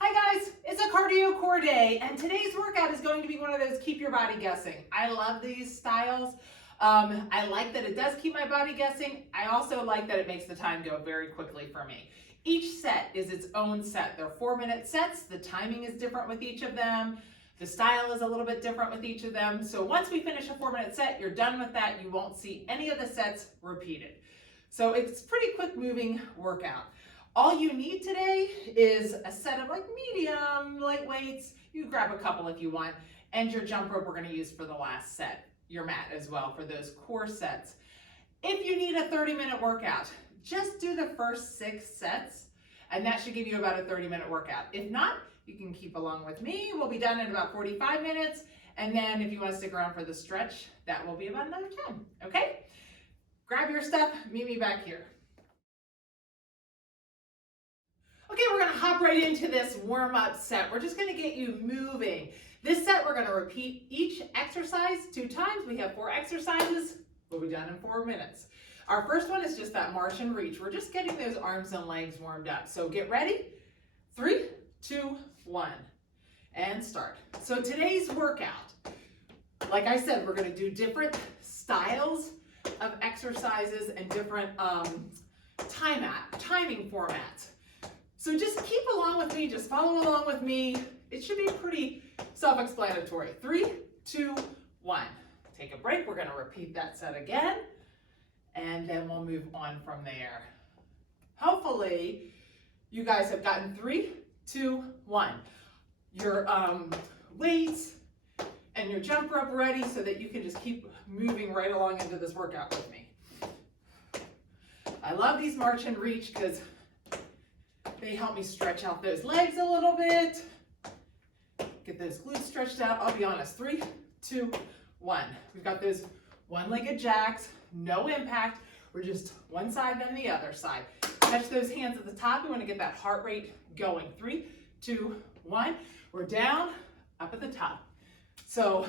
Hi guys, it's a cardio core day, and today's workout is going to be one of those keep your body guessing. I love these styles. I like that it does keep my body guessing. I also like that it makes the time go very quickly for me. Each set is its own set. They're 4-minute sets. The timing is different with each of them. The style is a little bit different with each of them. So once we finish a 4-minute set, you're done with that. You won't see any of the sets repeated. So it's a pretty quick moving workout. All you need today is a set of like medium, light weights. You can grab a couple if you want, and your jump rope we're gonna use for the last set. Your mat as well for those core sets. If you need a 30-minute workout, just do the first 6 sets, and that should give you about a 30-minute workout. If not, you can keep along with me. We'll be done in about 45 minutes, and then if you want to stick around for the stretch, that will be about another 10, okay? Grab your stuff, meet me back here. Okay, we're gonna hop right into this warm-up set. We're just gonna get you moving. This set, we're gonna repeat each exercise 2 times. We have 4 exercises. We'll be done in 4 minutes. Our first one is just that march and reach. We're just getting those arms and legs warmed up. So get ready. 3, 2, 1, and start. So today's workout, like I said, we're gonna do different styles of exercises and different timing formats. So just keep along with me, just follow along with me. It should be pretty self-explanatory. 3, 2, 1. Take a break, we're gonna repeat that set again, and then we'll move on from there. Hopefully, you guys have gotten 3, 2, 1. Your weights and your jump rope ready so that you can just keep moving right along into this workout with me. I love these march and reach because they help me stretch out those legs a little bit. Get those glutes stretched out. I'll be honest, 3, 2, 1. We've got those one-legged jacks, no impact. We're just one side then the other side. Touch those hands at the top. We want to get that heart rate going. 3, 2, 1. We're down, up at the top. So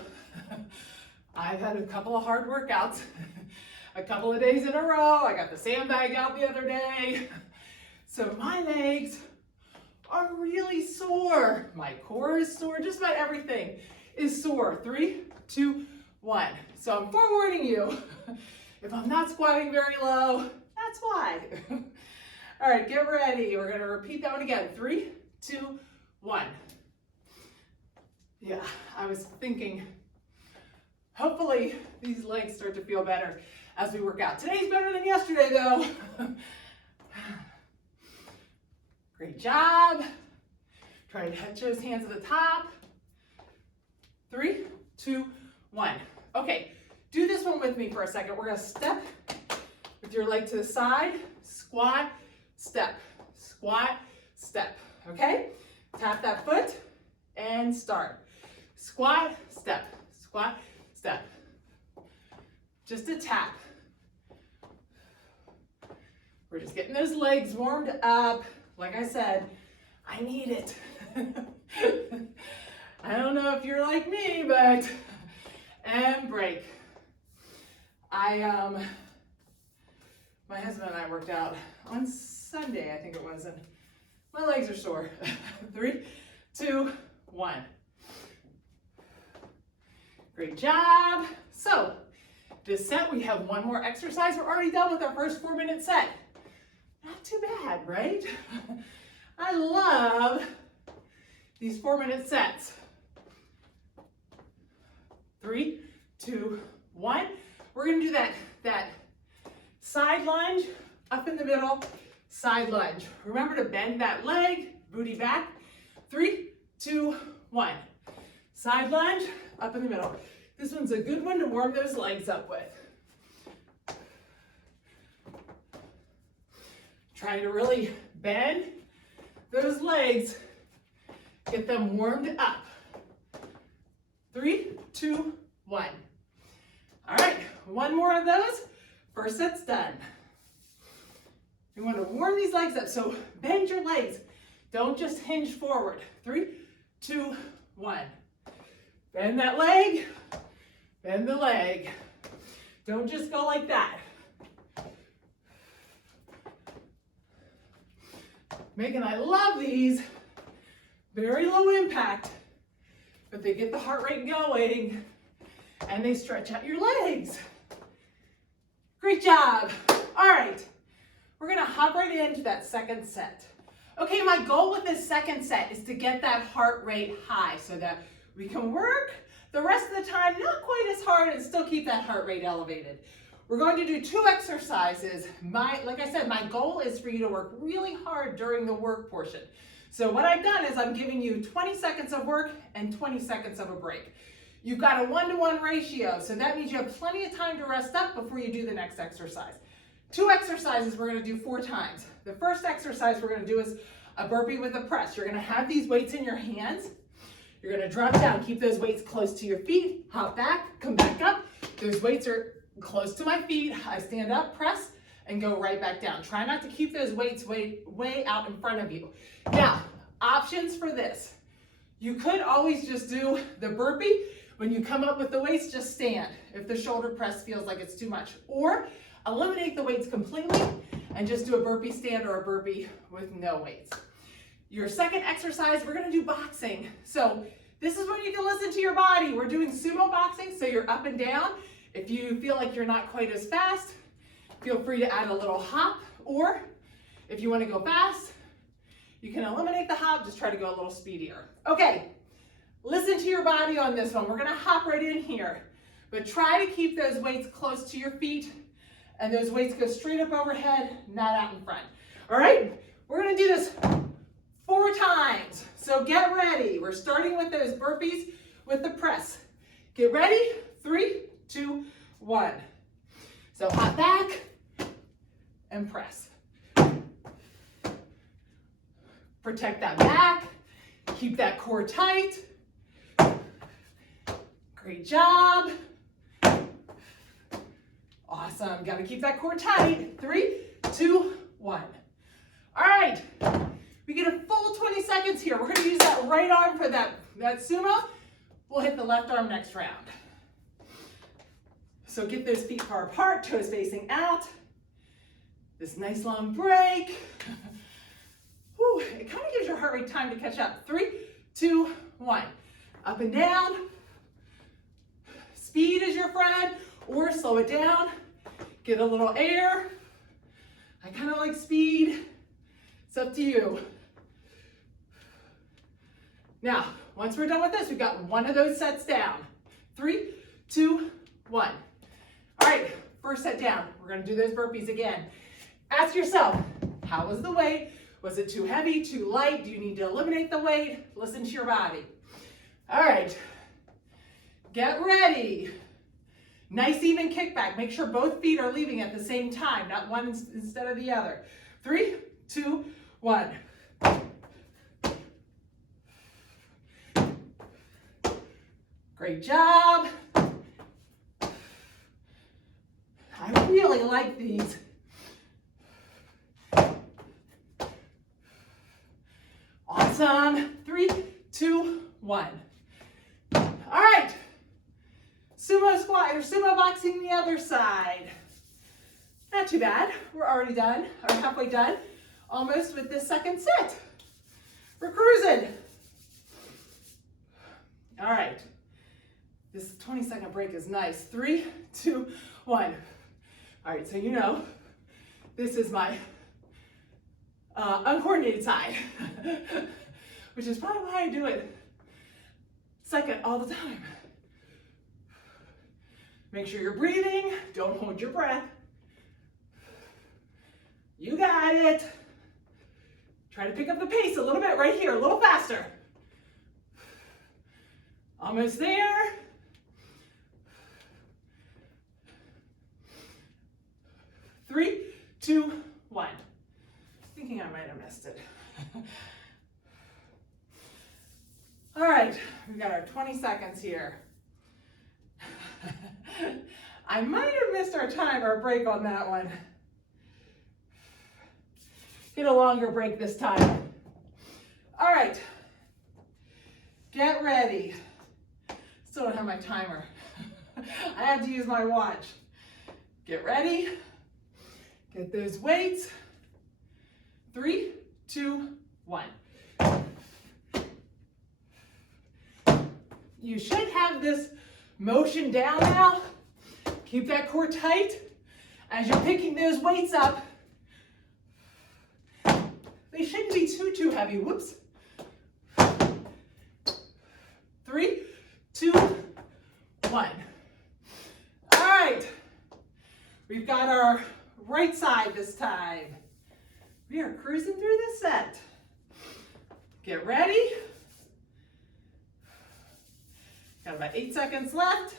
I've had a couple of hard workouts, a couple of days in a row. I got the sandbag out the other day. So my legs are really sore. My core is sore. Just about everything is sore. 3, 2, 1. So I'm forewarning you, if I'm not squatting very low, that's why. All right, get ready. We're gonna repeat that one again. 3, 2, 1. Yeah, I was thinking, hopefully these legs start to feel better as we work out. Today's better than yesterday though. Great job. Try to touch those hands at the top. 3, 2, 1. Okay, do this one with me for a second. We're gonna step with your leg to the side, squat, step, okay? Tap that foot and start. Squat, step, squat, step. Just a tap. We're just getting those legs warmed up. Like I said, I need it. I don't know if you're like me, but, and break. My husband and I worked out on Sunday, I think it was, and my legs are sore. 3, 2, 1. Great job. So, this set, we have one more exercise. We're already done with our first 4-minute set. Not too bad, right? I love these 4-minute sets. 3, 2, 1. We're gonna do that side lunge, up in the middle, side lunge. Remember to bend that leg, booty back. 3, 2, 1. Side lunge, up in the middle. This one's a good one to warm those legs up with. Try to really bend those legs, get them warmed up. 3, 2, 1. All right, one more of those. First set's done. You want to warm these legs up, so bend your legs. Don't just hinge forward. 3, 2, 1. Bend that leg, bend the leg. Don't just go like that. Megan, I love these Very low impact, but they get the heart rate going and they stretch out your legs. Great job. All right, we're gonna hop right into that second set. Okay, my goal with this second set is to get that heart rate high so that we can work the rest of the time not quite as hard and still keep that heart rate elevated. We're going to do 2 exercises. Like I said, my goal is for you to work really hard during the work portion. So what I've done is I'm giving you 20 seconds of work and 20 seconds of a break. You've got a 1-to-1 ratio, so that means you have plenty of time to rest up before you do the next exercise. 2 exercises we're gonna do 4 times. The first exercise we're gonna do is a burpee with a press. You're gonna have these weights in your hands. You're gonna drop down, keep those weights close to your feet, hop back, come back up. Those weights are close to my feet. I stand up, press, and go right back down. Try not to keep those weights way out in front of you. Now, options for this. You could always just do the burpee. When you come up with the weights, just stand if the shoulder press feels like it's too much. Or eliminate the weights completely and just do a burpee stand or a burpee with no weights. Your second exercise, we're gonna do boxing. So this is when you can listen to your body. We're doing sumo boxing, so you're up and down. If you feel like you're not quite as fast, feel free to add a little hop, or if you want to go fast, you can eliminate the hop, just try to go a little speedier. Okay, listen to your body on this one. We're gonna hop right in here, but try to keep those weights close to your feet and those weights go straight up overhead, not out in front. All right, we're gonna do this 4 times. So get ready. We're starting with those burpees with the press. Get ready, 3, 2, 1. So hop back and press. Protect that back. Keep that core tight. Great job. Awesome. Got to keep that core tight. 3, 2, 1. All right. We get a full 20 seconds here. We're going to use that right arm for that sumo. We'll hit the left arm next round. So get those feet far apart, toes facing out. This nice long break. Whew, it kind of gives your heart rate time to catch up. 3, 2, 1. Up and down. Speed is your friend, or slow it down. Get a little air. I kind of like speed. It's up to you. Now, once we're done with this, we've got one of those sets down. 3, 2, 1. All right, first set down. We're gonna do those burpees again. Ask yourself, how was the weight? Was it too heavy, too light? Do you need to eliminate the weight? Listen to your body. All right, get ready. Nice even kickback. Make sure both feet are leaving at the same time, not one instead of the other. 3, 2, 1. Great job. I really like these. Awesome. 3, 2, 1. All right. Sumo squat or sumo boxing the other side. Not too bad. We're already done, or halfway done, almost with this second set. We're cruising. All right. This 20-second break is nice. 3, 2, 1. All right, so you know, this is my uncoordinated side, which is probably why I do it second all the time. Make sure you're breathing. Don't hold your breath. You got it. Try to pick up the pace a little bit right here, a little faster. Almost there. Three, 2, 1. Thinking I might have missed it. All right, we've got our 20 seconds here. I might have missed our time or break on that one. Get a longer break this time. All right, get ready. Still don't have my timer. I have to use my watch. Get ready. Get those weights. 3, 2, 1. You should have this motion down now. Keep that core tight as you're picking those weights up. They shouldn't be too heavy. Whoops. 3, 2, 1. All right. We've got our right side this time. We are cruising through this set. Get ready. Got about 8 seconds left.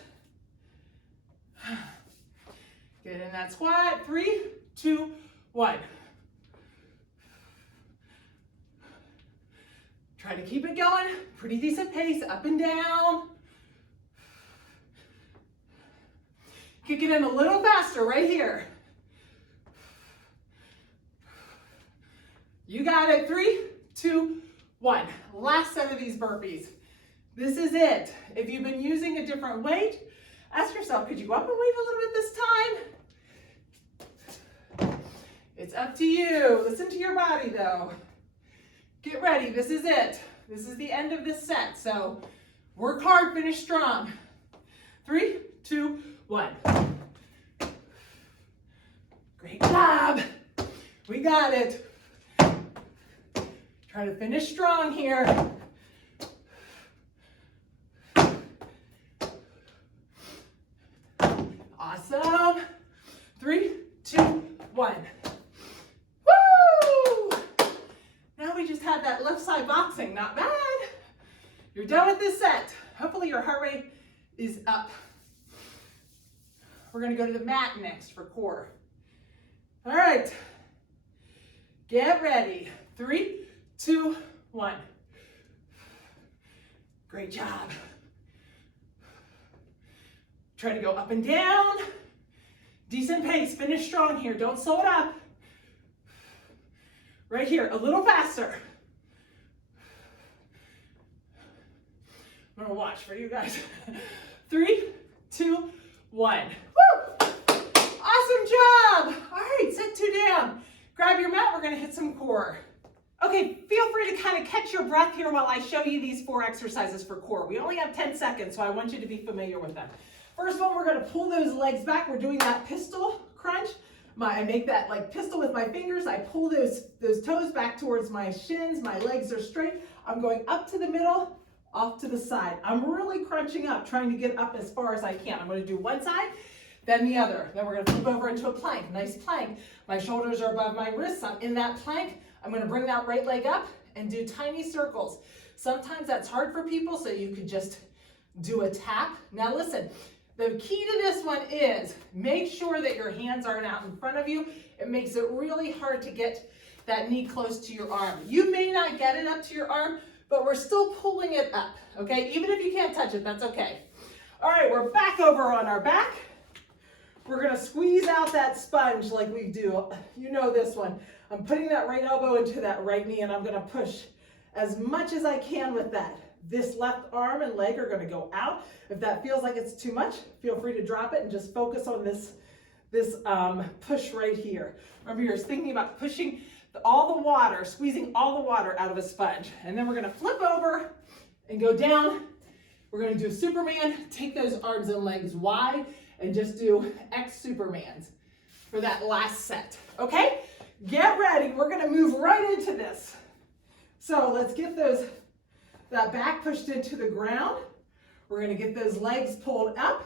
Get in that squat. 3, 2, 1. Try to keep it going. Pretty decent pace, up and down. Kick it in a little faster right here. You got it. 3, 2, 1. Last set of these burpees. This is it. If you've been using a different weight, ask yourself, could you go up in weight a little bit this time? It's up to you. Listen to your body though. Get ready. This is it. This is the end of this set. So work hard, finish strong. 3, 2, 1. Great job. We got it. Try to finish strong here. Awesome. 3, 2, 1. Woo! Now we just had that left side boxing. Not bad. You're done with this set. Hopefully your heart rate is up. We're going to go to the mat next for core. All right. Get ready. 3, 2, 1. Great job. Try to go up and down. Decent pace. Finish strong here. Don't slow it up. Right here, a little faster. I'm gonna watch for you guys. 3, 2, 1. Woo! Awesome job. All right, set 2 down. Grab your mat, we're gonna hit some core. Okay, feel free to kind of catch your breath here while I show you these 4 exercises for core. We only have 10 seconds, so I want you to be familiar with them. First one, we're gonna pull those legs back. We're doing that pistol crunch. I make that like pistol with my fingers. I pull those toes back towards my shins. My legs are straight. I'm going up to the middle, off to the side. I'm really crunching up, trying to get up as far as I can. I'm going to do one side, then the other. Then we're going to flip over into a plank. Nice plank. My shoulders are above my wrists. I'm in that plank. I'm going to bring that right leg up and do tiny circles. Sometimes that's hard for people, so you could just do a tap. Now listen. The key to this one is make sure that your hands aren't out in front of you. It makes it really hard to get that knee close to your arm. You may not get it up to your arm, but we're still pulling it up, okay? Even if you can't touch it, that's okay. All right, we're back over on our back. We're gonna squeeze out that sponge like we do. You know this one. I'm putting that right elbow into that right knee and I'm gonna push as much as I can with that. This left arm and leg are going to go out. If that feels like it's too much, feel free to drop it and just focus on this push right here. Remember, you're thinking about pushing all the water, squeezing all the water out of a sponge. And then we're going to flip over and go down. We're going to do Superman. Take those arms and legs wide and just do X Supermans for that last set. Okay? Get ready. We're going to move right into this. So let's get that back pushed into the ground. We're going to get those legs pulled up.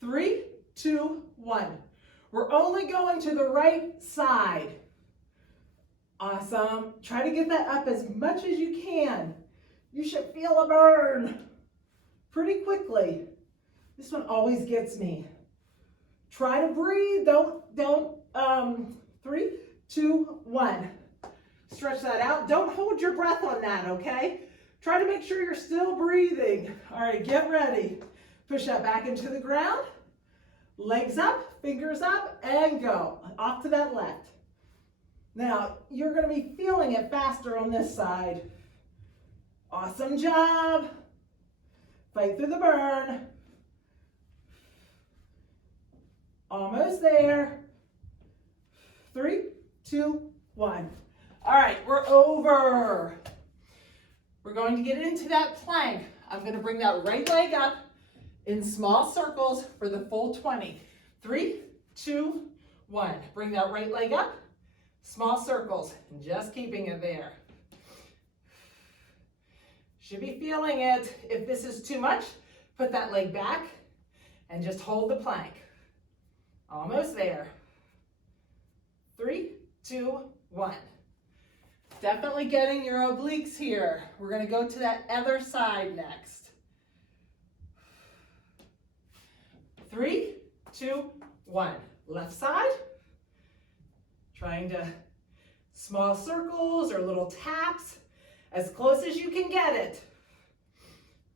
3, 2, 1. We're only going to the right side. Awesome. Try to get that up as much as you can. You should feel a burn pretty quickly. This one always gets me. Try to breathe. Don't. 3, 2, 1. Stretch that out. Don't hold your breath on that, okay? Try to make sure you're still breathing. All right, get ready. Push that back into the ground. Legs up, fingers up, and go. Off to that left. Now, you're going to be feeling it faster on this side. Awesome job. Fight through the burn. Almost there. 3, 2, 1. All right, we're over. We're going to get into that plank. I'm gonna bring that right leg up in small circles for the full 20. 3, 2, 1. Bring that right leg up, small circles, just keeping it there. Should be feeling it. If this is too much, put that leg back and just hold the plank. Almost there. 3, 2, 1. Definitely getting your obliques here. We're going to go to that other side next. 3, 2, 1. Left side. Trying to small circles or little taps. As close as you can get it.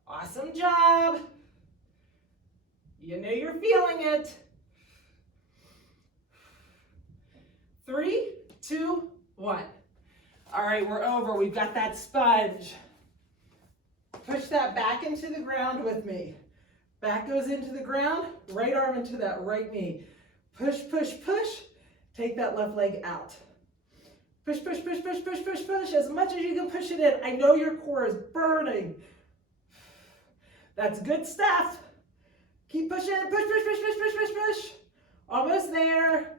Awesome job. You know you're feeling it. 3, 2, 1. All right, we're over. We've got that sponge. Push that back into the ground with me. Back goes into the ground, right arm into that right knee. Push, push, push. Take that left leg out. Push, push, push, push, push, push, push. As much as you can push it in. I know your core is burning. That's good stuff. Keep pushing. Push, push, push, push, push, push, push. Almost there.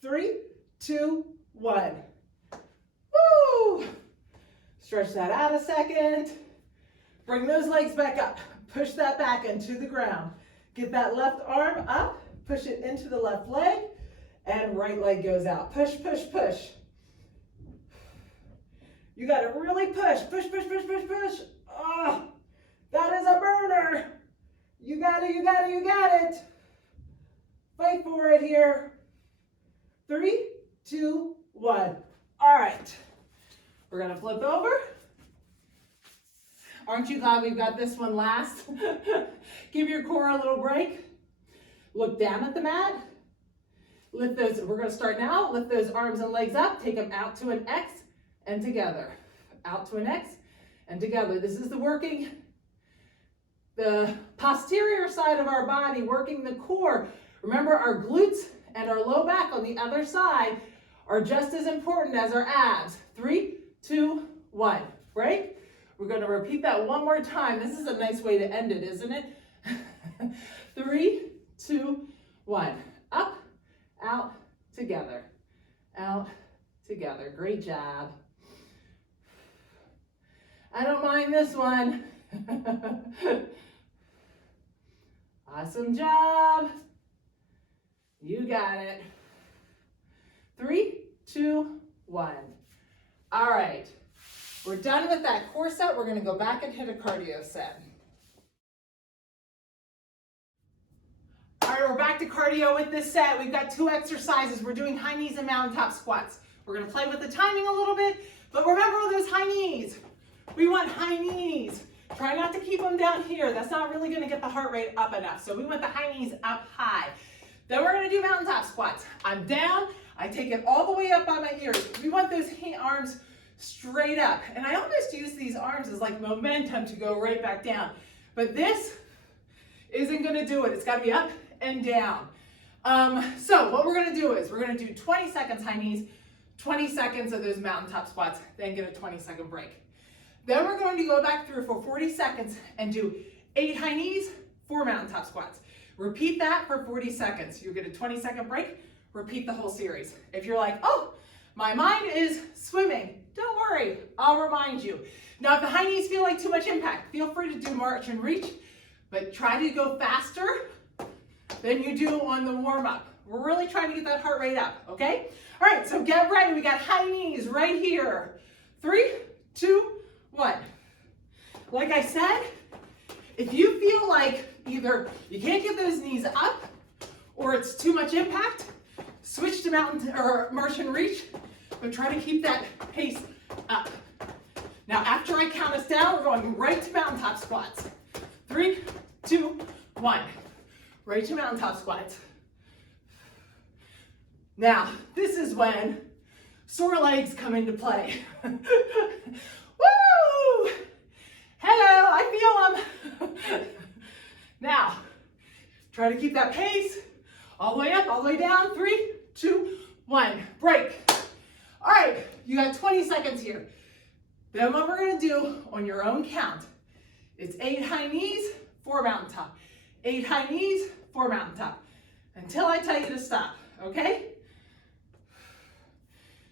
3, 2, 1. Woo! Stretch that out a second. Bring those legs back up. Push that back into the ground. Get that left arm up. Push it into the left leg. And right leg goes out. Push, push, push. You got to really push. Push, push, push, push, push. Oh, that is a burner. You got it, you got it, you got it. Fight for it here. 3, 2, 1. All right. We're going to flip over. Aren't you glad we've got this one last? Give your core a little break. Look down at the mat. Lift those, we're going to start now. Lift those arms and legs up. Take them out to an X and together. Out to an X and together. This is the posterior side of our body, working the core. Remember, our glutes and our low back on the other side are just as important as our abs. 3, 2, 1. Break. We're going to repeat that one more time. This is a nice way to end it, isn't it? 3, 2, 1. Up, out, together. Out, together. Great job. I don't mind this one. Awesome job. You got it. 3, 2, 1. All right. We're done with that core set. We're going to go back and hit a cardio set. All right, we're back to cardio with this set. We've got 2 exercises. We're doing high knees and mountaintop squats. We're going to play with the timing a little bit, but remember those high knees. We want high knees. Try not to keep them down here. That's not really going to get the heart rate up enough. So we want the high knees up high. Then we're going to do mountaintop squats. I'm down. I take it all the way up by my ears. We want those arms straight up. And I almost use these arms as like momentum to go right back down. But this isn't going to do it. It's got to be up and down. So what we're going to do is we're going to do 20 seconds high knees, 20 seconds of those mountaintop squats, then get a 20-second break. Then we're going to go back through for 40 seconds and do 8 high knees, 4 mountaintop squats. Repeat that for 40 seconds. You get a 20-second break, repeat the whole series. If you're like, oh, my mind is swimming, don't worry, I'll remind you. Now, if the high knees feel like too much impact, feel free to do march and reach, but try to go faster than you do on the warm-up. We're really trying to get that heart rate up, okay? All right, so get ready. We got high knees right here. 3, 2, 1. Like I said, if you feel like either you can't get those knees up or it's too much impact, switch to mountain or march and reach, but try to keep that pace up. Now, after I count us down, we're going right to mountaintop squats. 3, 2, 1. Right to mountaintop squats. Now, this is when sore legs come into play. Woo! Hello, I feel them. Now, try to keep that pace all the way up, all the way down. 3, 2, 1. Break. All right, you got 20 seconds here. Then what we're going to do on your own count It's 8 high knees, 4 mountaintop. 8 high knees, 4 mountaintop. Until I tell you to stop, okay?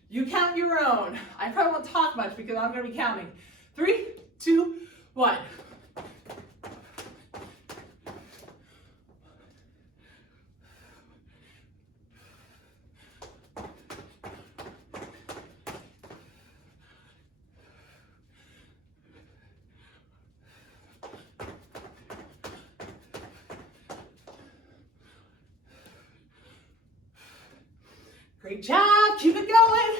You count your own. I probably won't talk much because I'm going to be counting. 3, 2, 1. Great job, keep it going.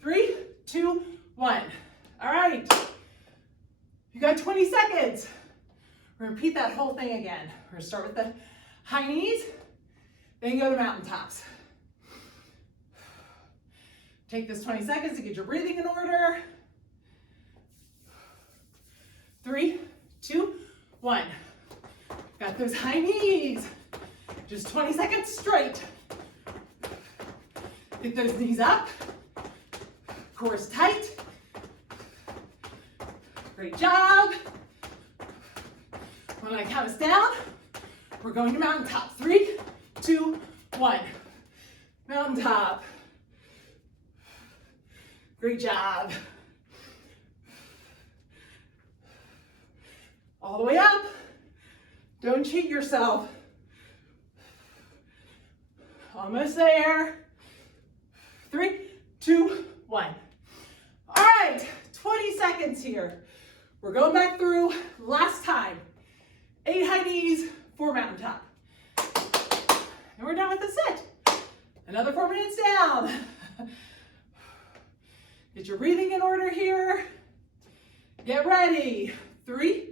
Three, 2, 1. All right, you got 20 seconds. We're gonna repeat that whole thing again. We're gonna start with the high knees, then go to mountaintops. Take this 20 seconds to get your breathing in order. 3, 2, 1. Got those high knees. Just 20 seconds straight. Get those knees up. Core tight. Great job. When I count us down, we're going to mountaintop. 3, 2, 1. Mountaintop. Great job. All the way up. Don't cheat yourself. Almost there. 3, 2, 1. All right, 20 seconds here. We're going back through last time. 8 high knees, 4 mountaintop. And we're done with the set. Another 4 minutes down. Get your breathing in order here. Get ready. 3,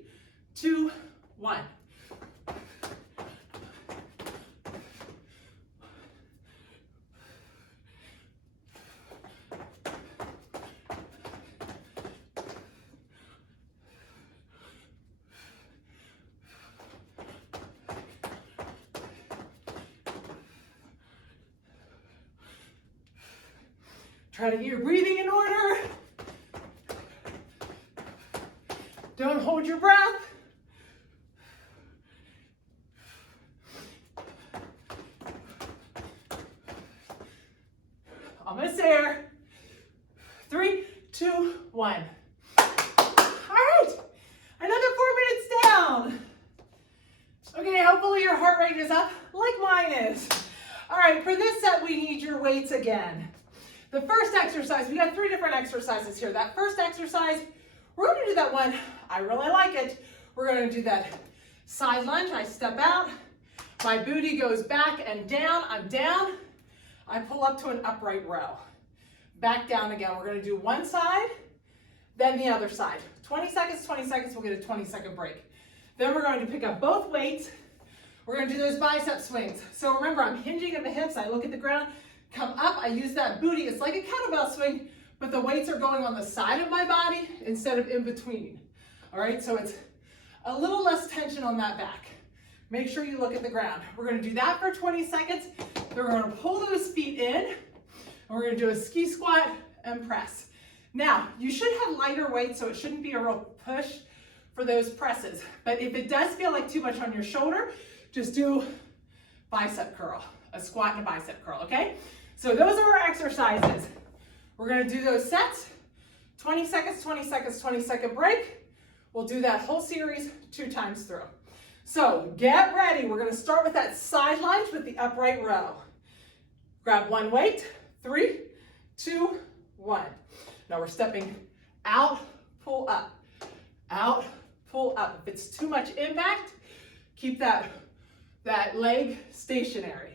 2, 1. Try to get your breathing in order. Don't hold your breath. Almost there. 3, 2, 1. All right, another 4 minutes down. Okay, hopefully your heart rate is up like mine is. All right, for this set, we need your weights again. The first exercise, we got 3 different exercises here. That first exercise, we're going to do that one. I really like it. We're going to do that side lunge. I step out. My booty goes back and down. I'm down. I pull up to an upright row. Back down again. We're going to do one side, then the other side. 20 seconds, 20 seconds. We'll get a 20-second break. Then we're going to pick up both weights. We're going to do those bicep swings. So remember, I'm hinging at the hips. I look at the ground. Come up, I use that booty. It's like a kettlebell swing, but the weights are going on the side of my body instead of in between. All right, so it's a little less tension on that back. Make sure you look at the ground. We're gonna do that for 20 seconds. Then we're gonna pull those feet in, and we're gonna do a ski squat and press. Now, you should have lighter weights, so it shouldn't be a real push for those presses. But if it does feel like too much on your shoulder, just do bicep curl, a squat and a bicep curl, okay? So those are our exercises. We're gonna do those sets, 20 seconds, 20 seconds, 20-second break. We'll do that whole series 2 times through. So get ready. We're gonna start with that side lunge with the upright row. Grab one weight, 3, 2, 1. Now we're stepping out, pull up, out, pull up. If it's too much impact, keep that leg stationary.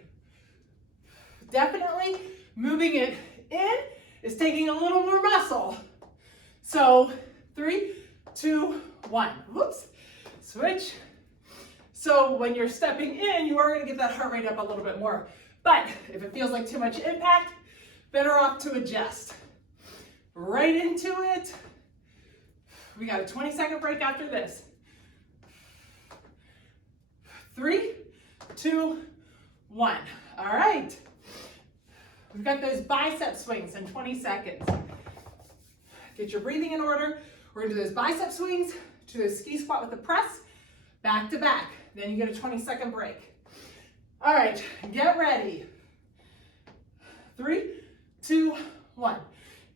Definitely moving it in is taking a little more muscle. So 3, 2, 1. Whoops. Switch. So when you're stepping in, you are going to get that heart rate up a little bit more. But if it feels like too much impact, better off to adjust. Right into it. We got a 20-second break after this. 3, 2, 1. All right. We've got those bicep swings in 20 seconds. Get your breathing in order. We're gonna do those bicep swings to those ski squat with the press, back to back. Then you get a 20-second break. All right, get ready. 3, 2, 1.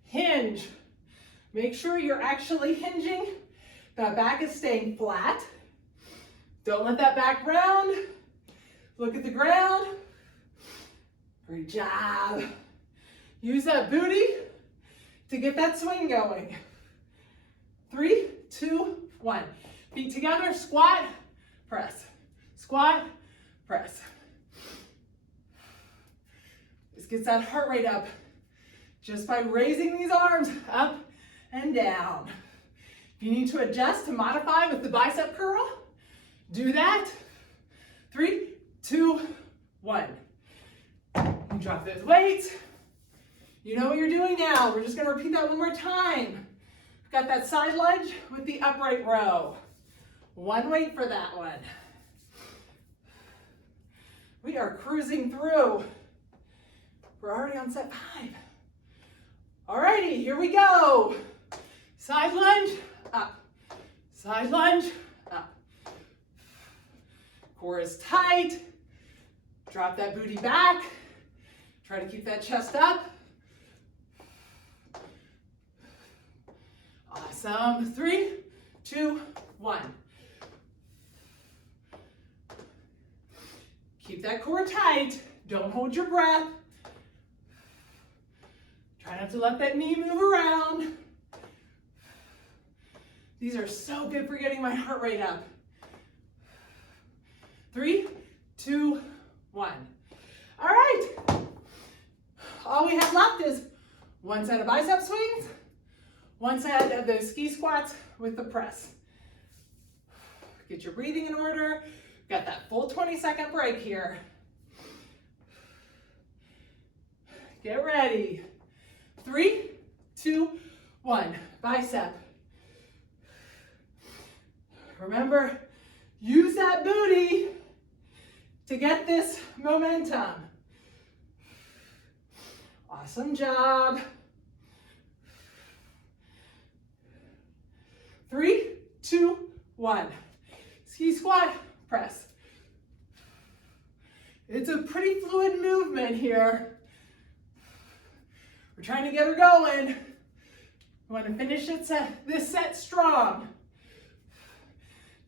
Hinge. Make sure you're actually hinging. That back is staying flat. Don't let that back round. Look at the ground. Great job. Use that booty to get that swing going. 3, 2, 1. Feet together, squat, press. Squat, press. This gets that heart rate up just by raising these arms up and down. If you need to adjust to modify with the bicep curl, do that. 3, 2, 1. You drop those weights. You know what you're doing now. We're just going to repeat that one more time. Got that side lunge with the upright row. One weight for that one. We are cruising through. We're already on set 5. Alrighty, here we go. Side lunge, up. Side lunge, up. Core is tight. Drop that booty back. Try to keep that chest up. Awesome. 3, 2, 1. Keep that core tight. Don't hold your breath. Try not to let that knee move around. These are so good for getting my heart rate up. 3, 2, 1. All right. All we have left is one set of bicep swings, one set of those ski squats with the press. Get your breathing in order. Got that full 20-second break here. Get ready. 3, 2, 1. Bicep. Remember, use that booty to get this momentum. Awesome job. 3, 2, 1. Ski squat, press. It's a pretty fluid movement here. We're trying to get her going. We want to finish this set strong.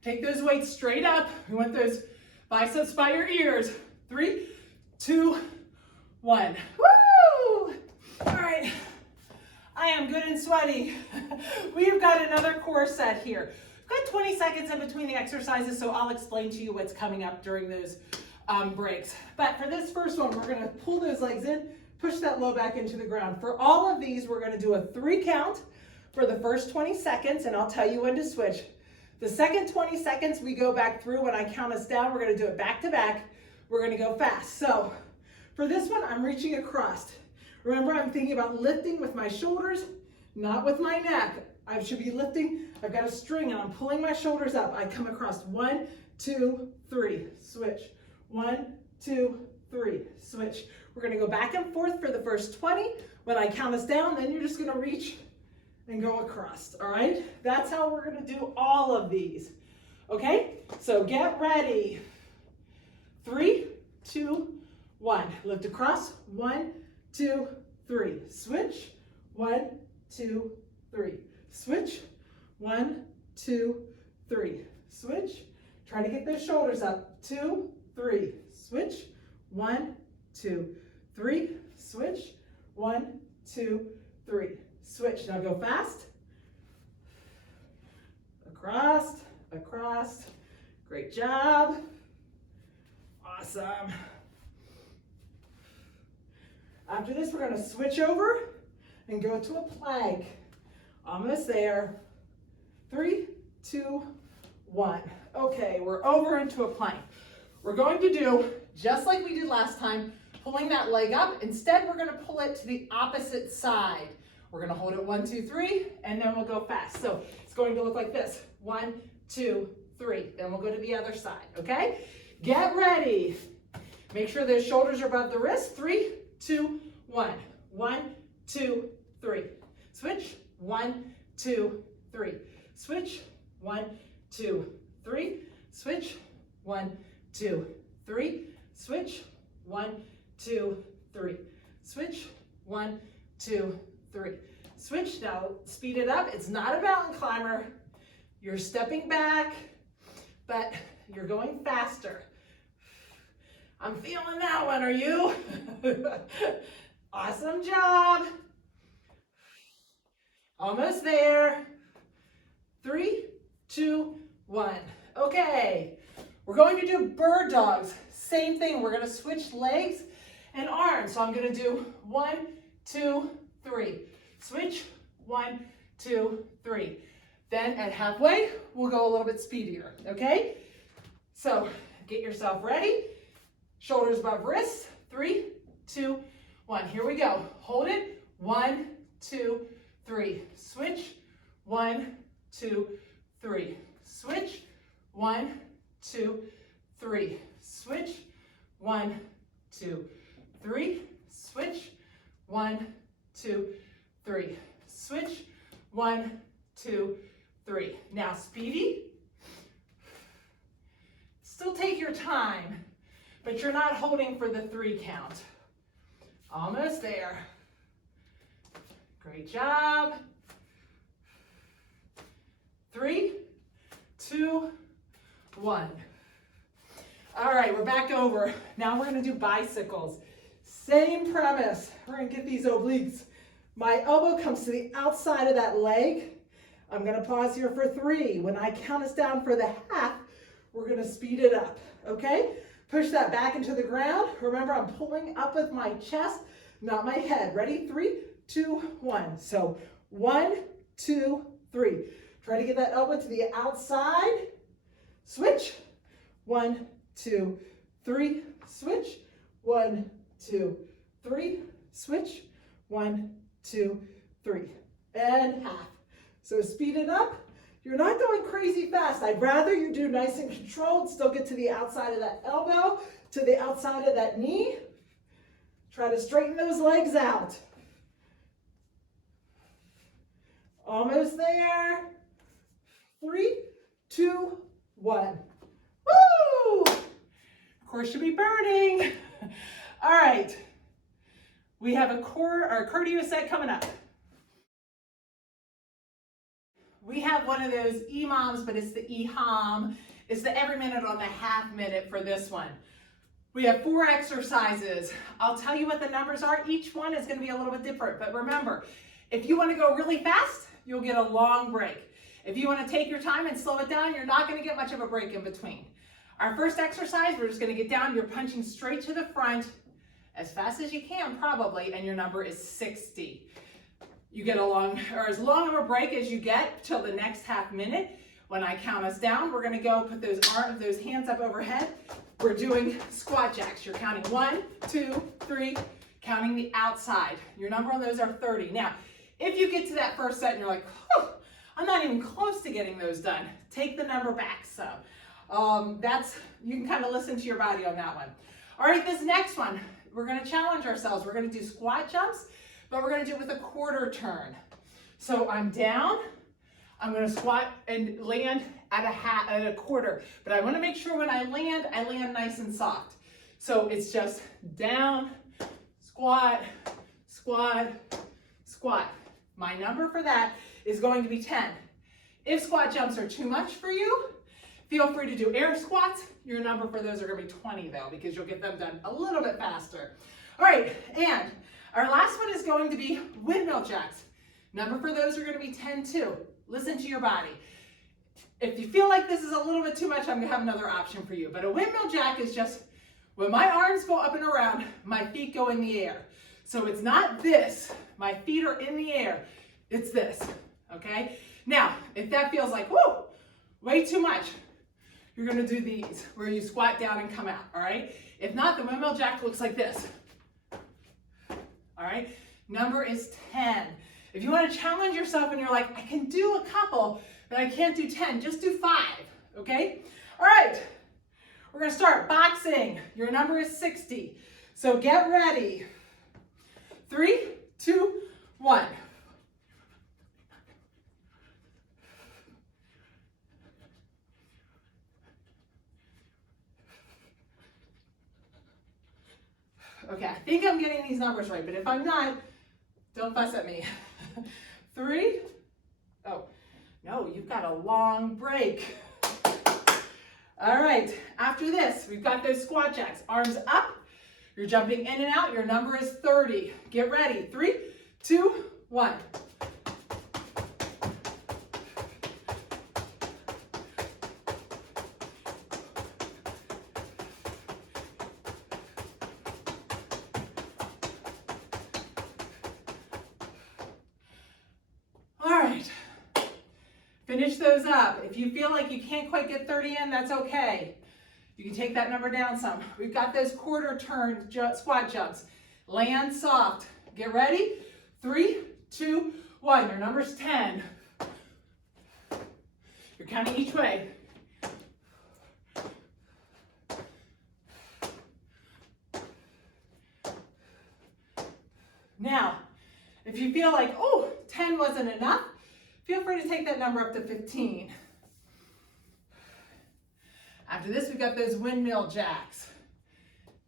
Take those weights straight up. We want those biceps by your ears. 3, 2, 1. Woo! All right. I am good and sweaty. We've got another core set here. We've got 20 seconds in between the exercises, so I'll explain to you what's coming up during those breaks. But for this first one, we're gonna pull those legs in, push that low back into the ground. For all of these, we're gonna do a 3 count for the first 20 seconds, and I'll tell you when to switch. The second 20 seconds, we go back through. When I count us down, we're gonna do it back to back. We're gonna go fast. So for this one, I'm reaching across. Remember, I'm thinking about lifting with my shoulders, not with my neck. I should be lifting. I've got a string and I'm pulling my shoulders up. I come across 1, 2, 3, switch. 1, 2, 3, switch. We're gonna go back and forth for the first 20. When I count us down, then you're just gonna reach and go across, all right? That's how we're gonna do all of these, okay? So get ready. 3, 2, 1. Lift across. 1, 2, 3. Switch. 1, 2, 3. Switch. 1, 2, 3. Switch. Try to get those shoulders up. 2, 3. Switch. 1, 2, 3. Switch. 1, 2, 3. Switch. Now go fast. Across, across. Great job. Awesome. After this, we're going to switch over and go to a plank. Almost there. 3, 2, 1. Okay, we're over into a plank. We're going to do, just like we did last time, pulling that leg up. Instead, we're going to pull it to the opposite side. We're going to hold it 1, 2, 3, and then we'll go fast. So it's going to look like this. 1, 2, 3. Then we'll go to the other side, okay? Get ready. Make sure those shoulders are above the wrist. 3, 2, 1. 1, 2, 3. Switch. 1, 2, 3. Switch. 1, 2, 3. Switch. 1, 2, 3. Switch. 1, 2, 3. Switch. 1, 2, 3. Switch. Now speed it up. It's not a mountain climber. You're stepping back, but you're going faster. I'm feeling that one, are you? Awesome job. Almost there. 3, 2, 1. Okay, we're going to do bird dogs. Same thing, we're gonna switch legs and arms. So I'm gonna do 1, 2, 3. Switch, 1, 2, 3. Then at halfway, we'll go a little bit speedier, okay? So get yourself ready. Shoulders above wrists. 3, 2, 1. Here we go. Hold it. 1, 2, 3. Switch. 1, 2, 3. Switch. 1, 2, 3. Switch. 1, 2, 3. Switch. 1, 2, 3. Switch. 1, 2, 3. Now speedy. Still take your time, but you're not holding for the 3 count. Almost there. Great job. 3, 2, 1. All right, we're back over. Now we're gonna do bicycles. Same premise. We're gonna get these obliques. My elbow comes to the outside of that leg. I'm gonna pause here for 3. When I count us down for the half, we're gonna speed it up, okay? Push that back into the ground. Remember, I'm pulling up with my chest, not my head. Ready? 3, 2, 1. So 1, 2, 3. Try to get that elbow to the outside. Switch. 1, 2, 3. Switch. 1, 2, 3. Switch. 1, 2, 3. And half. So speed it up. You're not going crazy fast. I'd rather you do nice and controlled. Still get to the outside of that elbow, to the outside of that knee. Try to straighten those legs out. Almost there. 3, 2, 1. Woo! Of course, you'll be burning. All right. We have a core or cardio set coming up. We have one of those EMOMs, but it's the EHOM. It's the every minute on the half minute for this one. We have 4 exercises. I'll tell you what the numbers are. Each one is going to be a little bit different. But remember, if you want to go really fast, you'll get a long break. If you want to take your time and slow it down, you're not going to get much of a break in between. Our first exercise, we're just going to get down. You're punching straight to the front as fast as you can, probably, and your number is 60. You get as long of a break as you get till the next half minute. When I count us down, we're gonna go put those hands up overhead. We're doing squat jacks. You're counting 1, 2, 3, counting the outside. Your number on those are 30. Now, if you get to that first set and you're like, oh, I'm not even close to getting those done, take the number back. So you can kind of listen to your body on that one. All right, this next one, we're gonna challenge ourselves. We're gonna do squat jumps, but we're gonna do it with a quarter turn. So I'm down, I'm gonna squat and land at a quarter, but I wanna make sure when I land nice and soft. So it's just down, squat, squat, squat. My number for that is going to be 10. If squat jumps are too much for you, feel free to do air squats. Your number for those are gonna be 20 though, because you'll get them done a little bit faster. All right, and our last one is going to be windmill jacks. Number for those are going to be 10 too. Listen to your body. If you feel like this is a little bit too much, I'm going to have another option for you. But a windmill jack is just when my arms go up and around, my feet go in the air. So it's not this. My feet are in the air. It's this. Okay? Now, if that feels like, whoo, way too much, you're going to do these where you squat down and come out. All right? If not, the windmill jack looks like this. All right, number is 10. If you want to challenge yourself and you're like, I can do a couple, but I can't do 10, just do 5, okay? All right, We're gonna start boxing. Your number is 60. So get ready. 3, 2, 1. Okay, I think I'm getting these numbers right, but if I'm not, don't fuss at me. 3, oh, no, you've got a long break. All right, after this, we've got those squat jacks. Arms up, you're jumping in and out. Your number is 30. Get ready. 3, 2, 1. All right, finish those up. If you feel like you can't quite get 30 in, that's okay. You can take that number down some. We've got those quarter turn squat jumps. Land soft. Get ready. 3, 2, 1. Your number's 10. You're counting each way. Now, if you feel like, oh, 10 wasn't enough, feel free to take that number up to 15. After this, we've got those windmill jacks.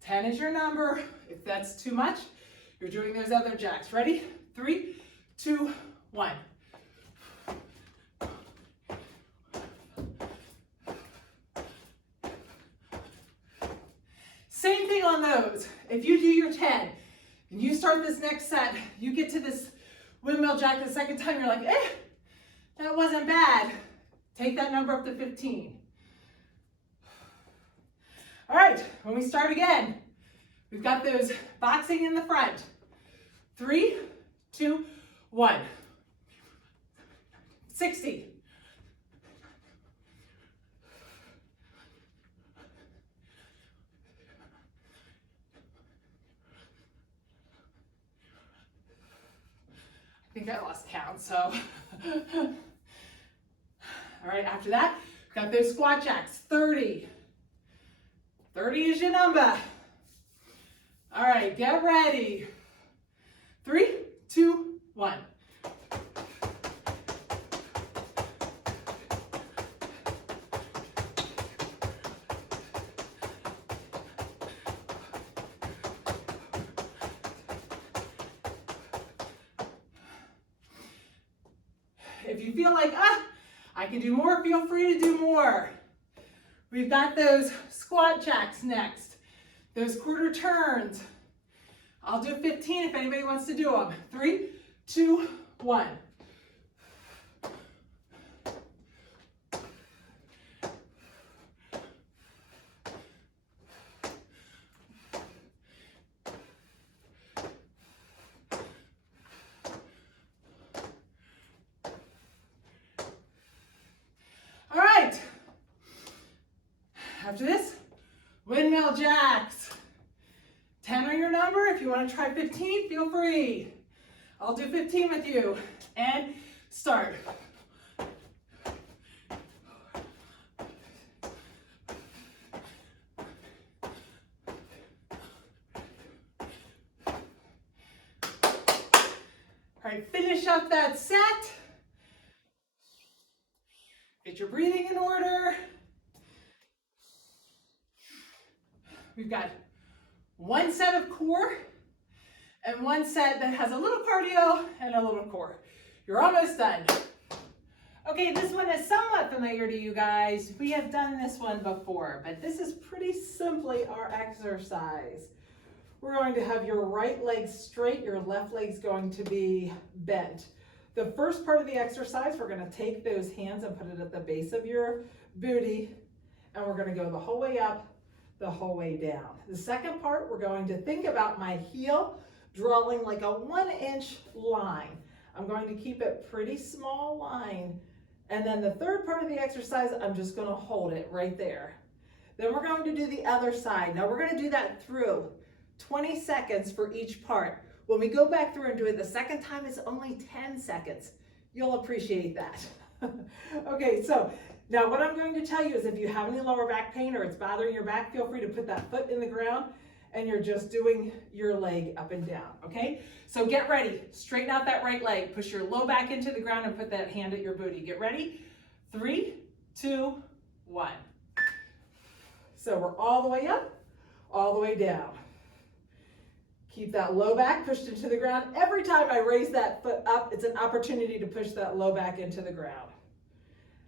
10 is your number. If that's too much, you're doing those other jacks. Ready? 3, 2, 1. Same thing on those. If you do your 10 and you start this next set, you get to this windmill jack the second time, you're like, that wasn't bad. Take that number up to 15. All right, when we start again, we've got those boxing in the front. 3, 2, 1. 60. I think I lost count, so. All right, after that, got those squat jacks. 30. 30 is your number. All right, get ready. 3, 2, 1. If you feel like, I can do more, feel free to do more. We've got those squat jacks next, those quarter turns. I'll do 15 if anybody wants to do them. 3, 2, 1. All right. After this, windmill jacks. 10 are your number. If you want to try 15, feel free. I'll do 15 with you. And start. All right, finish up that set. Get your breathing in order. We've got one set of core and one set that has a little cardio and a little core. You're almost done. Okay, this one is somewhat familiar to you guys. We have done this one before, but this is pretty simply our exercise. We're going to have your right leg straight, your left leg's going to be bent. The first part of the exercise, we're going to take those hands and put it at the base of your booty, and we're going to go the whole way up, the whole way down. The second part, we're going to think about my heel drawing like a 1-inch line. I'm going to keep it pretty small line. And then the third part of the exercise, I'm just going to hold it right there. Then we're going to do the other side. Now we're going to do that through 20 seconds for each part. When we go back through and do it the second time, it's only 10 seconds. You'll appreciate that. Okay, so now what I'm going to tell you is if you have any lower back pain or it's bothering your back, feel free to put that foot in the ground and you're just doing your leg up and down, okay? So get ready, straighten out that right leg, push your low back into the ground and put that hand at your booty. Get ready, 3, 2, 1. So we're all the way up, all the way down. Keep that low back pushed into the ground. Every time I raise that foot up, it's an opportunity to push that low back into the ground.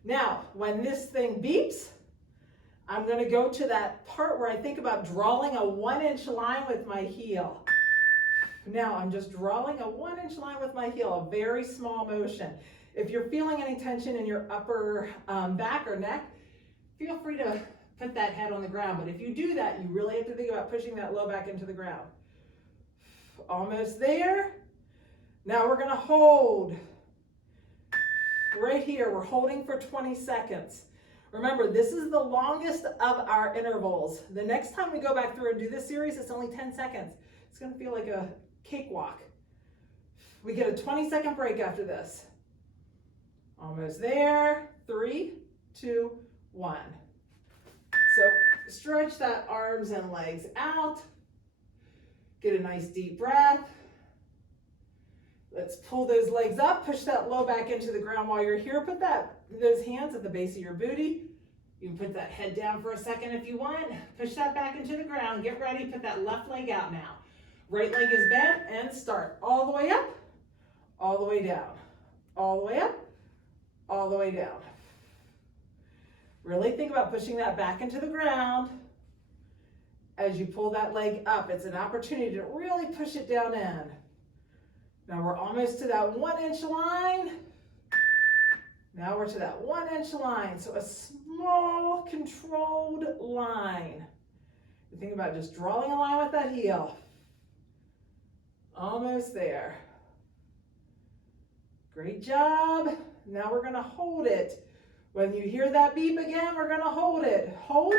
Now, when this thing beeps, I'm going to go to that part where I think about drawing a 1-inch line with my heel. Now, I'm just drawing a 1-inch line with my heel, a very small motion. If you're feeling any tension in your upper back or neck, feel free to put that head on the ground. But if you do that, you really have to think about pushing that low back into the ground. Almost there. Now we're going to hold. Right here, we're holding for 20 seconds. Remember, this is the longest of our intervals. The next time we go back through and do this series, it's only 10 seconds. It's going to feel like a cakewalk. We get a 20-second break after this. Almost there. 3, 2, 1. So stretch that arms and legs out. Get a nice deep breath. Let's pull those legs up, push that low back into the ground while you're here. Put those hands at the base of your booty. You can put that head down for a second if you want. Push that back into the ground. Get ready, put that left leg out now. Right leg is bent and start all the way up, all the way down, all the way up, all the way down. Really think about pushing that back into the ground. As you pull that leg up, it's an opportunity to really push it down in. Now we're almost to that 1-inch line. Now we're to that 1-inch line. So a small controlled line. You think about just drawing a line with that heel. Almost there. Great job. Now we're going to hold it. When you hear that beep again, we're going to hold it. Hold.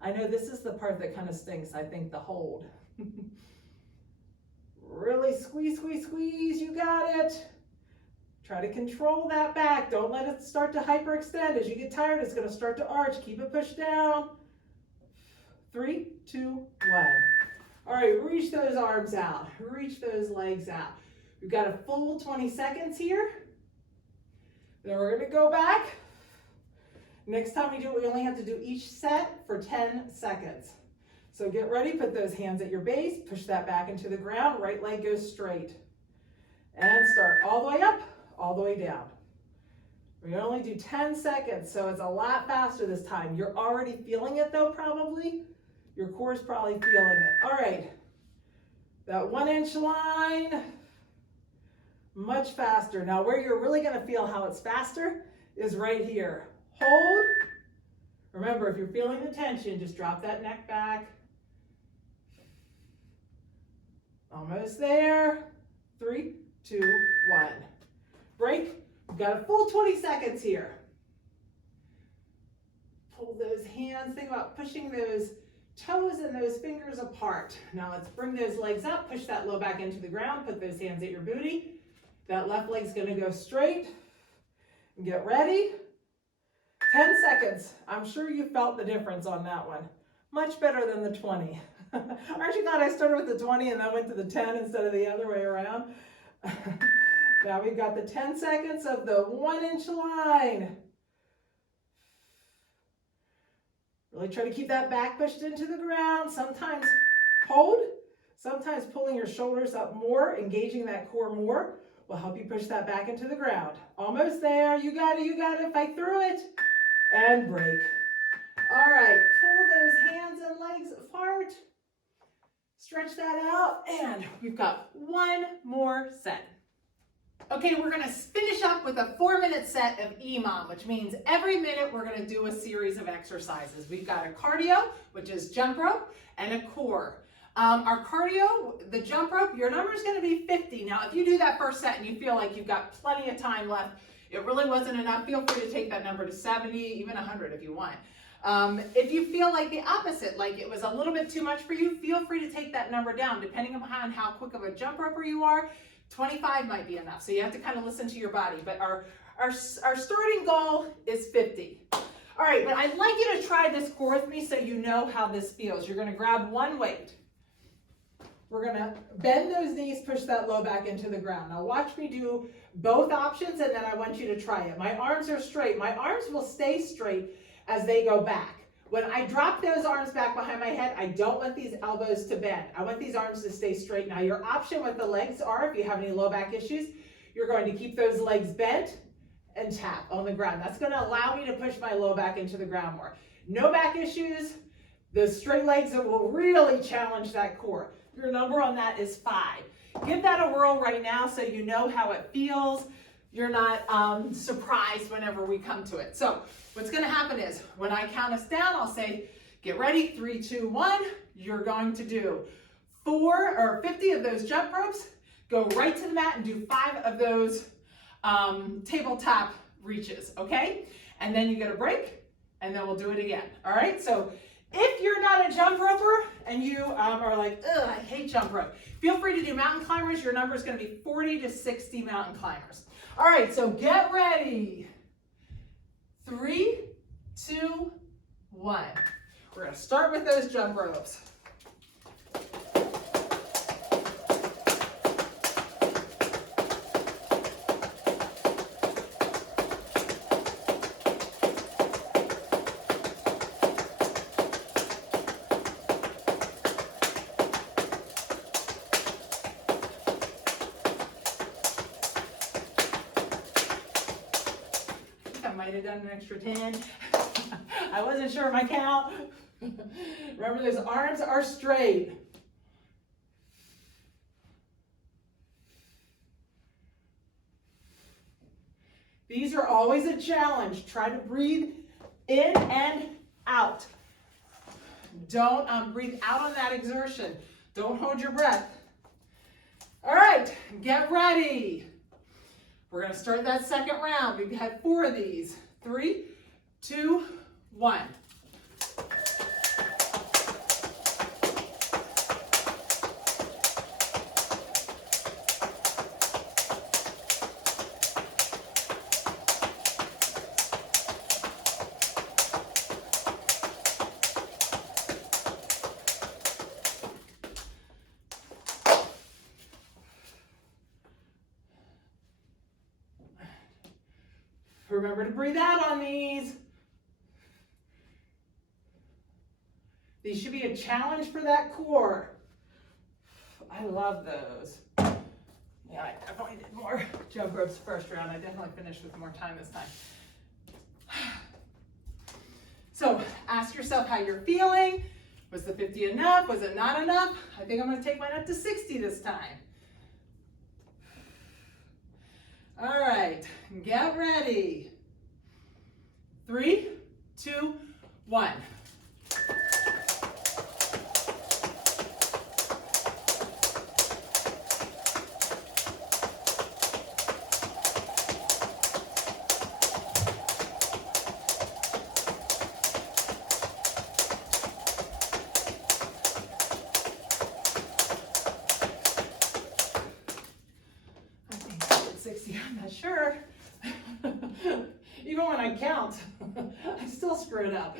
I know this is the part that kind of stinks, I think, the hold. Really squeeze, squeeze, squeeze. You got it. Try to control that back. Don't let it start to hyperextend. As you get tired, it's going to start to arch. Keep it pushed down. 3, 2, 1. All right, reach those arms out. Reach those legs out. We've got a full 20 seconds here. Then we're going to go back. Next time we do it, we only have to do each set for 10 seconds. So get ready, put those hands at your base, push that back into the ground, right leg goes straight. And start all the way up, all the way down. We only do 10 seconds, so it's a lot faster this time. You're already feeling it though, probably. Your core is probably feeling it. All right, that 1-inch line, much faster. Now where you're really gonna feel how it's faster is right here. Hold. Remember, if you're feeling the tension, just drop that neck back. Almost there. 3, 2, 1. Break. We've got a full 20 seconds here. Pull those hands. Think about pushing those toes and those fingers apart. Now let's bring those legs up. Push that low back into the ground. Put those hands at your booty. That left leg's going to go straight. And get ready. 10 seconds. I'm sure you felt the difference on that one. Much better than the 20. Aren't you glad I started with the 20 and then went to the 10 instead of the other way around? Now we've got the 10 seconds of the 1-inch line. Really try to keep that back pushed into the ground. Sometimes hold, sometimes pulling your shoulders up more, engaging that core more will help you push that back into the ground. Almost there. You got it, you got it. Fight through it. And break. All right, pull those hands and legs apart. Stretch that out, and we've got one more set. Okay, we're gonna finish up with a 4-minute set of EMOM, which means every minute we're gonna do a series of exercises. We've got a cardio, which is jump rope, and a core. Our cardio, the jump rope, your number is gonna be 50. Now, if you do that first set and you feel like you've got plenty of time left, it really wasn't enough, feel free to take that number to 70, even 100 if you want. If you feel like the opposite, like it was a little bit too much for you, feel free to take that number down. Depending upon how quick of a jump roper you are, 25 might be enough. So you have to kind of listen to your body, but our starting goal is 50. All right, but I'd like you to try this core with me so you know how this feels. You're gonna grab one weight. We're gonna bend those knees, push that low back into the ground. Now watch me do both options and then I want you to try it. My arms are straight. My arms will stay straight as they go back. When I drop those arms back behind my head, I don't want these elbows to bend. I want these arms to stay straight. Now your option with the legs are, if you have any low back issues, you're going to keep those legs bent and tap on the ground. That's going to allow me to push my low back into the ground more. No back issues, the straight legs will really challenge that core. Your number on that is 5. Give that a whirl right now so you know how it feels. You're not surprised whenever we come to it. So what's going to happen is when I count us down, I'll say, get ready, 3, 2, 1. You're going to do 50 of those jump ropes, go right to the mat and do 5 of those tabletop reaches, okay? And then you get a break, and then we'll do it again, all right? So if you're not a jump roper and you are like, ugh, I hate jump rope, feel free to do mountain climbers. Your number is going to be 40 to 60 mountain climbers. All right, so get ready. 3, 2, 1. We're going to start with those jump ropes. Might have done an extra 10. I wasn't sure of my count. Remember, those arms are straight. These are always a challenge. Try to breathe in and out. Don't breathe out on that exertion. Don't hold your breath. All right, get ready. We're going to start that second round. We've had 4 of these. 3, 2, 1. Remember to breathe out on these. These should be a challenge for that core. I love those. Yeah, I definitely did more jump ropes first round. I definitely finished with more time this time. So ask yourself how you're feeling. Was the 50 enough? Was it not enough? I think I'm going to take mine up to 60 this time. All right, get ready. 3, 2, 1. I'm not sure. Even when I count, I still screw it up.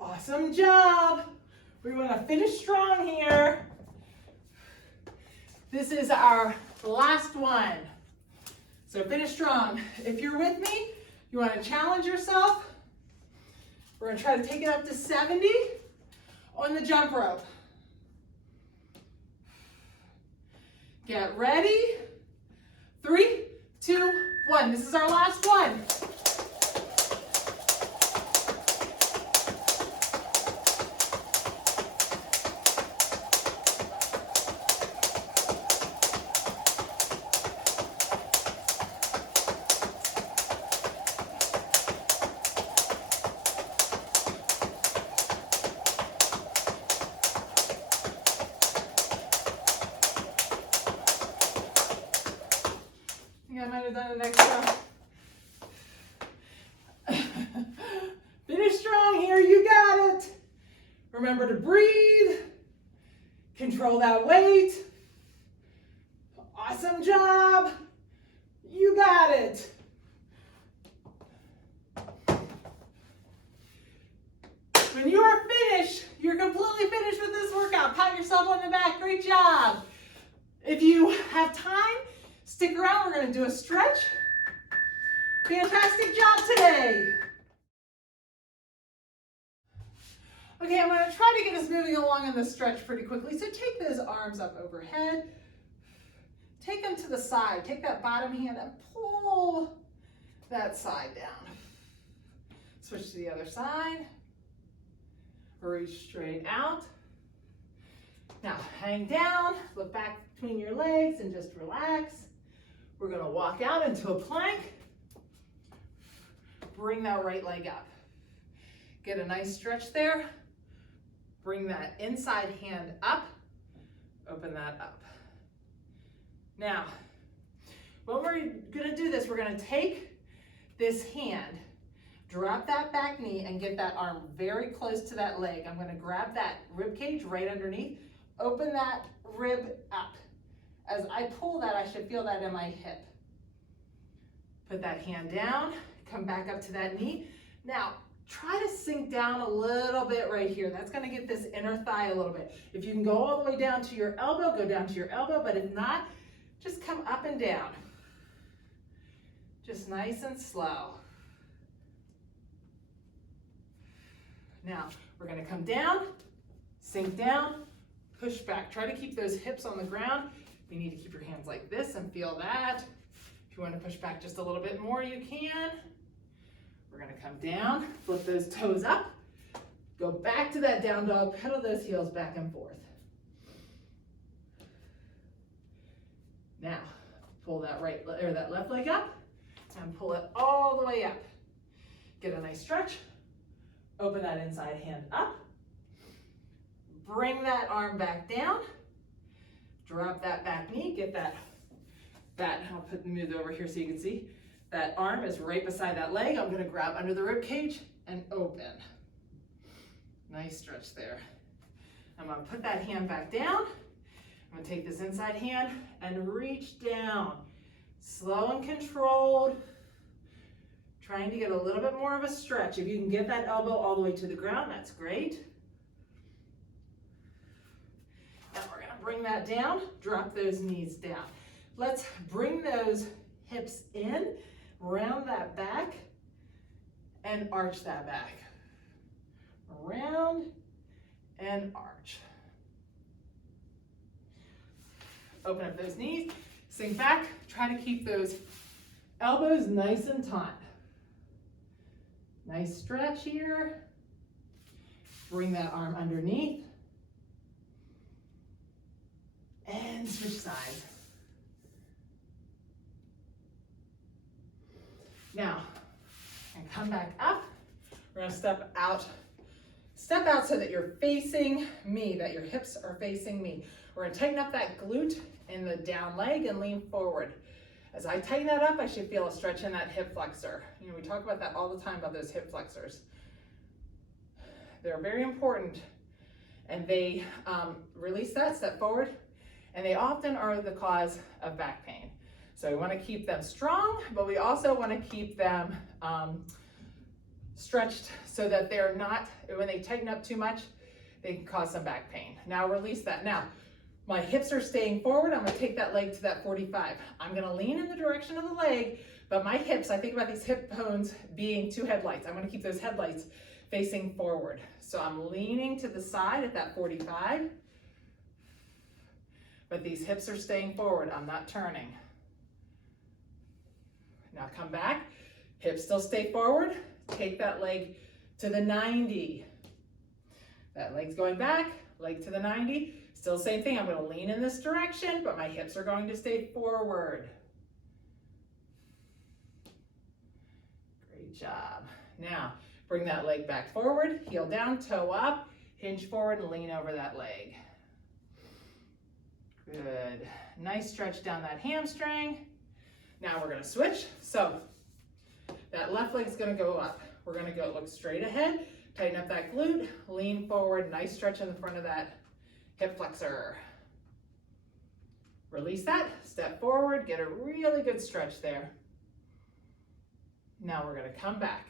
Awesome job. We want to finish strong here. This is our last one. So finish strong. If you're with me, you want to challenge yourself. We're going to try to take it up to 70 on the jump rope. Get ready. 3, 2, 1. This is our last one. I might have done an extra. Remember to breathe. Control that weight. Awesome job. You got it. When you are finished, you're completely finished with this workout. Pat yourself on the back. Great job. If you have time, stick around. We're going to do a stretch. Fantastic job today. Okay, I'm going to try to get us moving along in the stretch pretty quickly. So take those arms up overhead. Take them to the side. Take that bottom hand and pull that side down. Switch to the other side. Reach straight out. Now hang down, look back between your legs and just relax. We're going to walk out into a plank. Bring that right leg up. Get a nice stretch there. Bring that inside hand up. Open that up. Now, when we're going to do this, we're going to take this hand, drop that back knee, and get that arm very close to that leg. I'm going to grab that rib cage right underneath. Open that rib up. As I pull that, I should feel that in my hip. Put that hand down, come back up to that knee. Now, try to sink down a little bit right here. That's going to get this inner thigh a little bit. If you can go all the way down to your elbow, go down to your elbow, but if not, just come up and down. Just nice and slow. Now, we're going to come down, sink down, push back. Try to keep those hips on the ground. You need to keep your hands like this and feel that. If you want to push back just a little bit more, you can. We're going to come down, flip those toes up, go back to that down dog, pedal those heels back and forth. Now, pull that that left leg up and pull it all the way up. Get a nice stretch. Open that inside hand up. Bring that arm back down. Drop that back knee. Get that, I'll move over here so you can see. That arm is right beside that leg. I'm going to grab under the rib cage and open. Nice stretch there. I'm going to put that hand back down. I'm going to take this inside hand and reach down. Slow and controlled. Trying to get a little bit more of a stretch. If you can get that elbow all the way to the ground, that's great. Now we're going to bring that down, drop those knees down. Let's bring those hips in, round that back, and arch that back. Round and arch. Open up those knees, sink back, try to keep those elbows nice and taut. Nice stretch here. Bring that arm underneath. And switch sides. Now, and come back up. We're gonna step out. Step out so that you're facing me, that your hips are facing me. We're gonna tighten up that glute in the down leg and lean forward. As I tighten that up, I should feel a stretch in that hip flexor. You know, we talk about that all the time, about those hip flexors. They're very important, and they release that, step forward, and they often are the cause of back pain. So we want to keep them strong, but we also want to keep them stretched so that they're not, when they tighten up too much, they can cause some back pain. Now release that. Now, my hips are staying forward. I'm going to take that leg to that 45. I'm going to lean in the direction of the leg, but my hips, I think about these hip bones being two headlights. I'm going to keep those headlights facing forward. So I'm leaning to the side at that 45, but these hips are staying forward. I'm not turning. Now come back, hips still stay forward. Take that leg to the 90. That leg's going back, leg to the 90. Still same thing, I'm going to lean in this direction, but my hips are going to stay forward. Great job. Now, bring that leg back forward, heel down, toe up, hinge forward and lean over that leg. Good. Nice stretch down that hamstring. Now we're going to switch. So that left leg is going to go up. We're going to go look straight ahead, Tighten up that glute, lean forward, nice stretch in the front of that hip flexor. Release that, step forward, get a really good stretch there. Now we're gonna come back.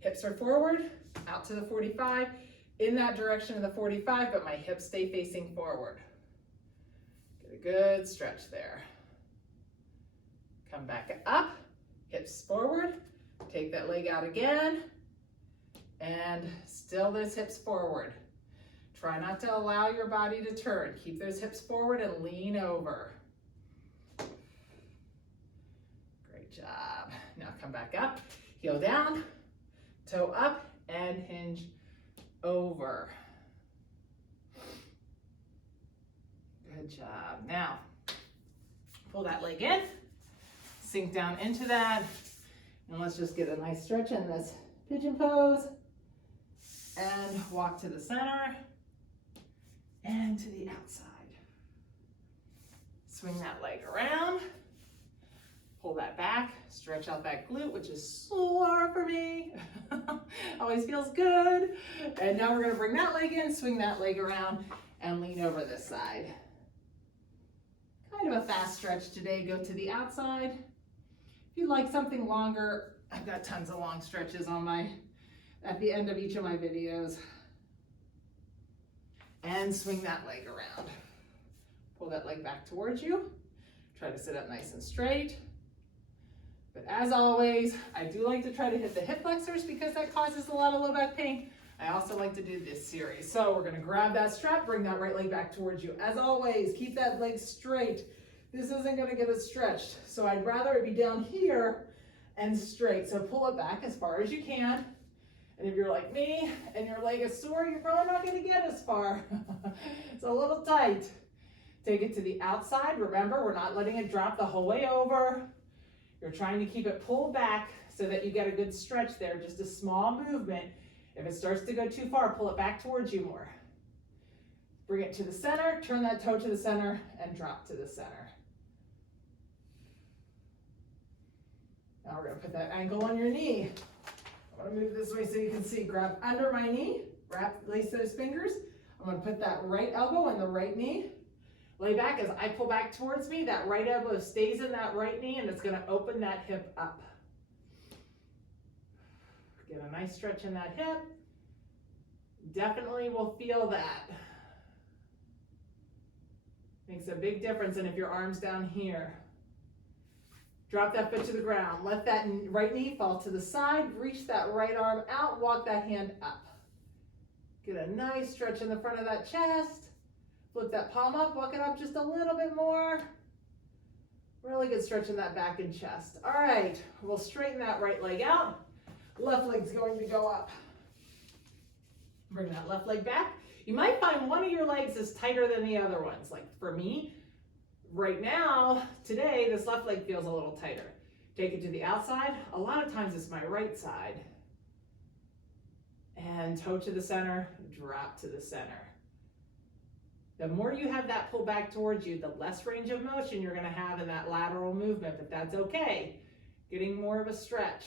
Hips are forward, out to the 45, in that direction of the 45, but my hips stay facing forward. Get a good stretch there. Come back up, hips forward, take that leg out again, and still those hips forward. Try not to allow your body to turn. Keep those hips forward and lean over. Great job. Now come back up, heel down, toe up, and hinge over. Good job. Now, pull that leg in, sink down into that, and let's just get a nice stretch in this pigeon pose, and walk to the center, and to the outside. Swing that leg around, pull that back, stretch out that glute, which is sore for me. Always feels good. And now we're gonna bring that leg in, swing that leg around, and lean over this side. Kind of a fast stretch today, go to the outside. If you'd like something longer, I've got tons of long stretches on at the end of each of my videos. And swing that leg around. Pull that leg back towards you. Try to sit up nice and straight. But as always, I do like to try to hit the hip flexors because that causes a lot of low back pain. I also like to do this series. So we're gonna grab that strap, bring that right leg back towards you. As always, keep that leg straight. This isn't gonna get us stretched. So I'd rather it be down here and straight. So pull it back as far as you can. And if you're like me and your leg is sore, you're probably not gonna get as far. It's a little tight. Take it to the outside. Remember, we're not letting it drop the whole way over. You're trying to keep it pulled back so that you get a good stretch there, just a small movement. If it starts to go too far, pull it back towards you more. Bring it to the center, turn that toe to the center, and drop to the center. Now we're gonna put that ankle on your knee. I'm gonna move this way so you can see. Grab under my knee, lace those fingers. I'm gonna put that right elbow on the right knee. Lay back as I pull back towards me. That right elbow stays in that right knee and it's gonna open that hip up. Get a nice stretch in that hip. Definitely will feel that. Makes a big difference. And if your arm's down here, drop that foot to the ground. Let that right knee fall to the side. Reach that right arm out. Walk that hand up. Get a nice stretch in the front of that chest. Flip that palm up. Walk it up just a little bit more. Really good stretch in that back and chest. All right, we'll straighten that right leg out. Left leg's going to go up. Bring that left leg back. You might find one of your legs is tighter than the other ones. Like for me, right now, today, this left leg feels a little tighter. Take it to the outside. A lot of times it's my right side. And toe to the center, drop to the center. The more you have that pull back towards you, the less range of motion you're gonna have in that lateral movement, but that's okay. Getting more of a stretch.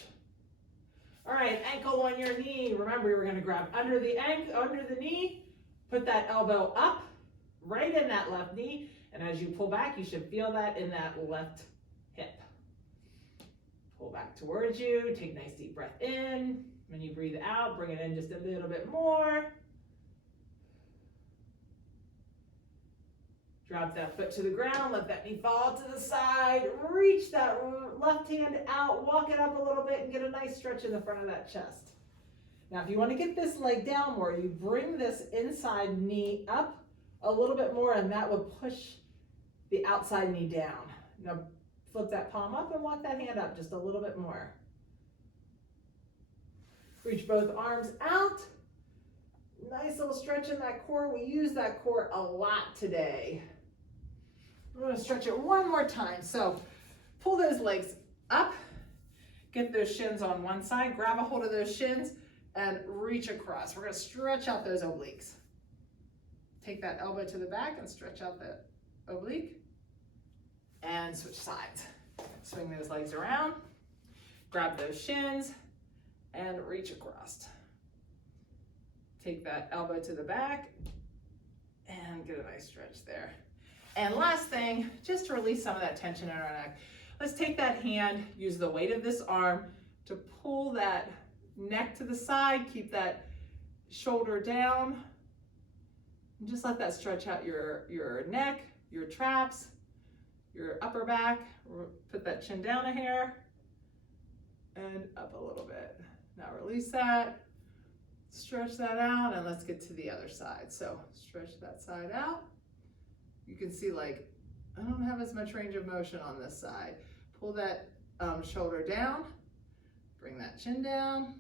All right, ankle on your knee. Remember, you're gonna grab under the knee, put that elbow up, right in that left knee, and as you pull back, you should feel that in that left hip. Pull back towards you, take a nice deep breath in. When you breathe out, bring it in just a little bit more. Drop that foot to the ground, let that knee fall to the side, reach that left hand out, walk it up a little bit and get a nice stretch in the front of that chest. Now, if you want to get this leg down more, you bring this inside knee up a little bit more and that would push the outside knee down. Now, flip that palm up and walk that hand up just a little bit more. Reach both arms out. Nice little stretch in that core. We use that core a lot today. I'm going to stretch it one more time. So pull those legs up, get those shins on one side, grab a hold of those shins and reach across. We're going to stretch out those obliques. Take that elbow to the back and stretch out the oblique and switch sides. Swing those legs around, grab those shins and reach across. take that elbow to the back and get a nice stretch there. And last thing, just to release some of that tension in our neck, let's take that hand, use the weight of this arm to pull that neck to the side, keep that shoulder down, and just let that stretch out your neck, your traps, your upper back. Put that chin down a hair and up a little bit. Now release that, stretch that out, and let's get to the other side. So stretch that side out. You can see, like, I don't have as much range of motion on this side. Pull that shoulder down, bring that chin down,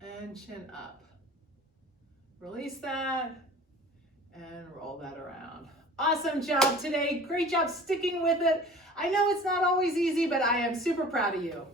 and chin up. Release that, and roll that around. Awesome job today. Great job sticking with it. I know it's not always easy, but I am super proud of you.